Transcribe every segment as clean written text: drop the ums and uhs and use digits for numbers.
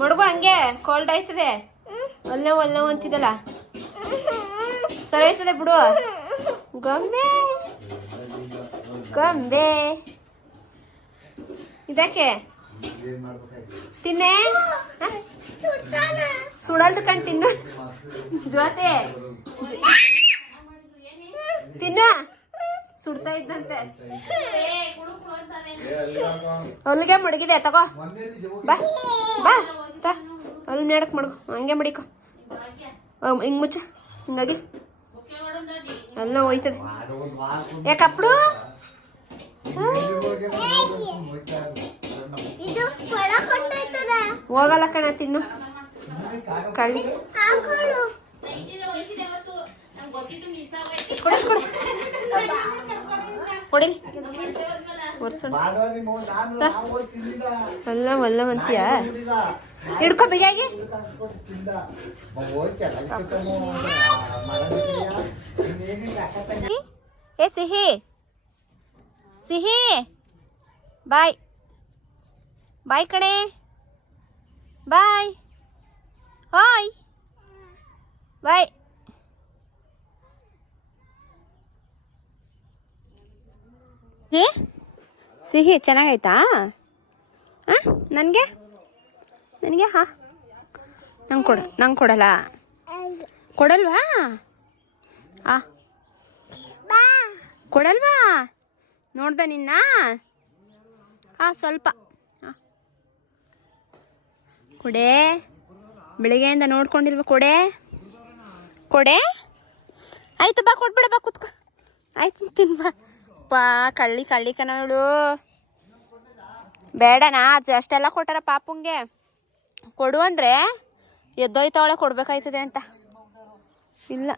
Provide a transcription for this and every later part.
ಮಡಗು ಹಂಗೆ ಕೋಲ್ಡ್ ಆಯ್ತದೆ. ಒಲ್ಲೆ ಅಂತಿದಲ್ಲ ಸರಿ ಆಯ್ತದೆ ಬಿಡು. ಗೊಂಬೆ ಗೊಂಬೆ ಇದಕ್ಕೆ ತಿನ್ನೆ. ಸುಡಲ್ದು ಕಣ್ ತಿನ್ನು ಜೊತೆ ತಿನ್ನ. ಸುಡ್ತಾ ಇದ್ದಂತೆ ಹೊಲ್ಗೆ ಮಡಗಿದೆ ತಗೋ. ಬಾ ಬಾ ಅಲ್ಲಿ ನೆಡಕ್ ಮಡಗು ಹಂಗೆ ಮಡಿಕೊ. ಹಿಂಗ್ ಮುಚ್ಚ ಹಿಂಗಾಗಿ ಎಲ್ಲ ಹೋಯ್ತದೆ. ಯಾಕಪ್ಪಳು ಹೋಗಲ್ಲ ಕಣ ತಿನ್ನು. ಕಳ್ಳಿ ಕೊಡಿ ಅಲ್ಲ ಅಂತೀಯ. ಹಿಡ್ಕೊ ಬೇಗಾಗಿ. ಏ ಸಿಹಿ ಸಿಹಿ ಬಾಯ್ ಬಾಯ್ ಕಣೆ ಬಾಯ್ ಹಾಯ್ ಬಾಯ್. ಸಿಹಿ ಚೆನ್ನಾಗೈತಾ? ನನಗೆ ಹಾಂ ನಂಗೆ ಕೊಡಲ್ಲ ಕೊಡಲ್ವಾ? ಕೊಡಲ್ವಾ? ನೋಡ್ದ ನಿನ್ನ? ಸ್ವಲ್ಪ ಕೊಡೆ. ಬೆಳಿಗ್ಗೆಯಿಂದ ನೋಡ್ಕೊಂಡಿಲ್ವ? ಕೊಡೆ ಆಯ್ತು ಬಾ ಕೊಟ್ಬಿಡ ಬಾ ಕೂತ್ಕೊ. ಆಯ್ತು ತಿನ್ಬಾ ಕಳ್ಳಿ ಕಣವಳು. ಬೇಡನಾ ಅಷ್ಟೆಲ್ಲ ಕೊಟ್ಟಾರ ಪಾಪುಂಗೆ. ಕೊಡು ಅಂದರೆ ಎದ್ದೋಯ್ತವಳೆ ಕೊಡ್ಬೇಕಾಯ್ತದೆ ಅಂತ. ಇಲ್ಲ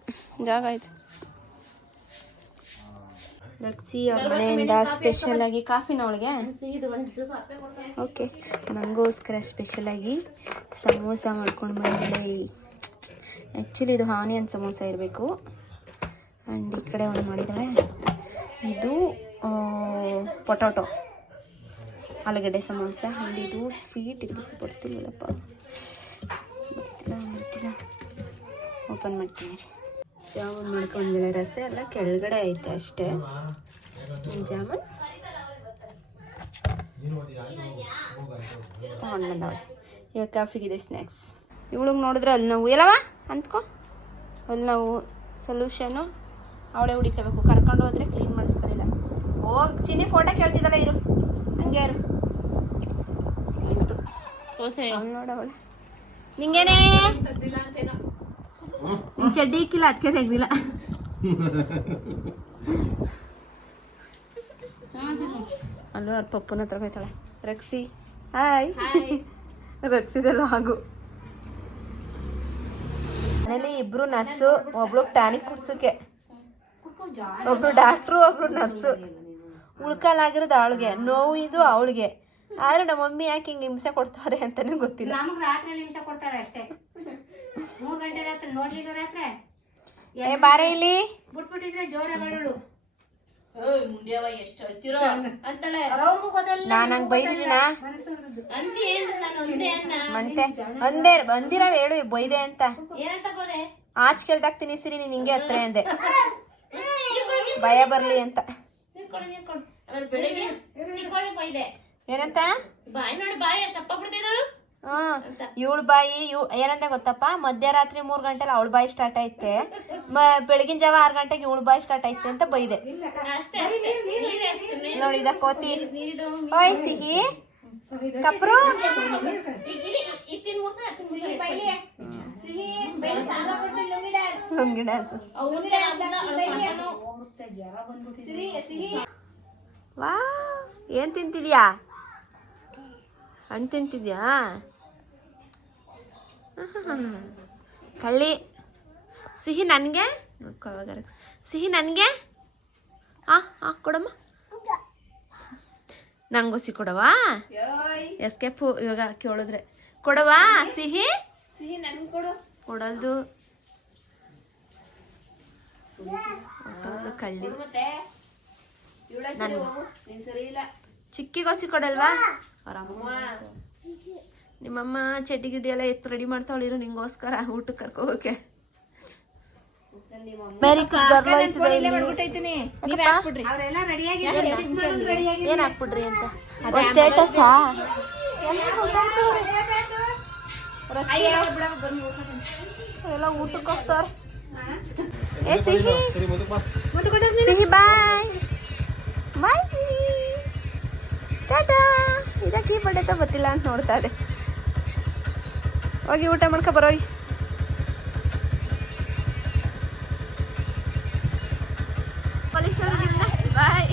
ಜಾಗ ಆಯ್ತು. ರಕ್ಷಿ ಅವ್ರ ಮನೆಯಿಂದ ಸ್ಪೆಷಲ್ ಆಗಿ ಕಾಫಿನ ಅವಳಿಗೆ ಓಕೆ ನನಗೋಸ್ಕರ ಸ್ಪೆಷಲಾಗಿ ಸಮೋಸ ಮಾಡ್ಕೊಂಡು ಬಂದಿಳೆ. ಆ್ಯಕ್ಚುಲಿ ಇದು ಆನಿಯನ್ ಸಮೋಸ ಇರಬೇಕು. ಆ್ಯಂಡ್ ಈ ಕಡೆ ಒಂದು ಮಾಡಿದ್ದಾಳೆ ಇದು ಪೊಟಾಟೊ ಆಲೂಗಡ್ಡೆ ಸಮೋಸ. ಆ್ಯಂಡ್ ಇದು ಸ್ವೀಟ್ ಇರಬೇಕು. ಬರ್ತಿಲ್ಲಪ್ಪ ಬರ್ತಿಲ್ಲ ಓಪನ್ ಮಾಡ್ತೀನಿ. ಜಾಮೂನ್ ಮಾಡ್ಕೊಂಡಿಲ್ಲ. ರಸ ಎಲ್ಲ ಕೆಳಗಡೆ ಐತೆ ಅಷ್ಟೇ. ಜಾಮೂನ್ ತಗೊಂಡು ಬಂದವಳೆ. ಇವಾಗ ಕಾಫಿಗಿದೆ ಸ್ನ್ಯಾಕ್ಸ್. ಇವಳಿಗೆ ನೋಡಿದ್ರೆ ಅಲ್ಲಿ ನೋವು ಎಲ್ಲವ ಅಂದ್ಕೊ. ಅಲ್ಲಿ ನೋವು ಸೊಲ್ಯೂಷನು ಅವಳೇ ಹುಡಿಕೋಬೇಕು. ಕರ್ಕೊಂಡು ಹೋದ್ರೆ ಕ್ಲೀನ್ ಮಾಡಿಸ್ಕೊಳ್ಳಿಲ್ಲ. ಹೋಗಿ ಚಿನ್ನಿ ಫೋಟೋ ಕೇಳ್ತಿದ್ದಲ್ಲ ಇರು ಹಂಗೆ ಇರು. ಸಿಕ್ತು ನೋಡವಳೆ. ನಿಂಗೇನೇ ನಿನ್ ಚಡ್ಡಿ ಇಕ್ಕಿಲ್ಲ ಅದಕ್ಕೆ ತೆಗ್ದಿಲ್ಲ. ಅಲ್ವಾ ಅವ್ರ ಪಪ್ಪನ ಹತ್ರ ಹೋಯ್ತಾಳೆ ರಕ್ಷಿ. ಹಾಯ್ ರಕ್ಷಿದೆಲ್ಲ ಆಗು. ಮನೇಲಿ ಇಬ್ರು ನರ್ಸು, ಒಬ್ಳು ಟಾನಿಕ್ ಕುಡ್ಸಕ್ಕೆ, ಒಬ್ರು ಡಾಕ್ಟ್ರು, ಒಬ್ರು ನರ್ಸು. ಉಳ್ಕಲಾಗಿರೋದು ಅವಳಿಗೆ, ನೋವು ಇದು ಅವಳಿಗೆ. ಆದ್ರೆ ನಮ್ಮ ಮಮ್ಮಿ ಯಾಕೆ ಹಿಂಗೆ ಹಿಂಸೆ ಕೊಡ್ತಾರೆ ಅಂತಾನೆ ಗೊತ್ತಿಲ್ಲ. ಬಾರೆ ಇಲ್ಲಿ ನಾನಂಗ್ ಬೈದಿನ ಮಂತೆ ಅಂದೇ ಬಂದಿರವ್ ಹೇಳು ಬೈದೆ ಅಂತ. ಆಚ್ ಕೇಳ್ದಾಗ ತಿನ್ನಿಸ್ರಿ ನೀನ್ ಹಿಂಗೆ ಹತ್ರ ಅಂದೆ ಭಯ ಬರ್ಲಿ ಅಂತ. ಏನಂತ ಇವಳು ಬಾಯಿ ಏನಂತ ಗೊತ್ತಪ್ಪ, ಮಧ್ಯರಾತ್ರಿ 3 ಗಂಟೆಲಿ ಅವಳ ಬಾಯಿ ಸ್ಟಾರ್ಟ್ ಐತೆ, ಬೆಳಗಿನ ಜಾವ 6 ಗಂಟೆಗೆ ಇವಳು ಬಾಯಿ ಸ್ಟಾರ್ಟ್ ಐತೆ ಅಂತ ಬೈದೆ. ನೋಡಿದ ಕೋತಿ. ಓಯ್ ಸಿಹಿ ಕಪ್ರು ಲುಂಗಿ ಡ್ಯಾನ್ಸ್. ವಾ ಏನ್ ತಿಂತಿದ್ಯಾ? ಹಣ್ಣು ತಿಂತಿದ್ಯಾ? ಕಳ್ಳಿ. ಸಿಹಿ ನನಗೆ ನೋಡ್ಕೋವಾಗ ಸಿಹಿ ನನಗೆ ಕೊಡಮ್ಮ. ನಂಗೋಸಿ ಕೊಡವಾ? ಎಸ್ಕೇಪು ಇವಾಗ ಕೇಳಿದ್ರೆ ಕೊಡವಾ ಸಿಹಿ? ಸಿಹಿ ನನ್ಗೆ ಕೊಡು. ಕೊಡಲ್ದು ಕಳ್ಳಿ. ಚಿಕ್ಕಿಗೋಸಿ ಕೊಡಲ್ವಾ? ನಿಮ್ಮಮ್ಮ ಚಡ್ಡಿ ಗಿಡ್ಡಿ ಎಲ್ಲ ಎತ್ತು ರೆಡಿ ಮಾಡ್ತಾವಳಿರು ನಿಂಗೋಸ್ಕರ ಊಟಕ್ಕೆ ಕರ್ಕೋಕೆ. ಏನ್ ಹಾಕ್ಬಿಡ್ರಿ ಅಂತ ಸ್ಟೇಟಸ್ಸಾ? ಎಲ್ಲ ಊಟಕ್ಕೆ ಹೋಗ್ತಾರ. ಏ ಸಿಹಿ ಸಿಹಿ ಬಾಯ್ ಬಾಯ್ ಸಿಹಿ ಟಾಟಾ. ಇದಕ್ಕೆ ಬಡ್ಡೆ ಗೊತ್ತಿಲ್ಲ ಅಂತ ನೋಡ್ತಾ ಇದೆ. ಹೋಗಿ ಊಟ ಮಾಡ್ಕೊ ಬರೋಗಿ. ಬಾಯ್.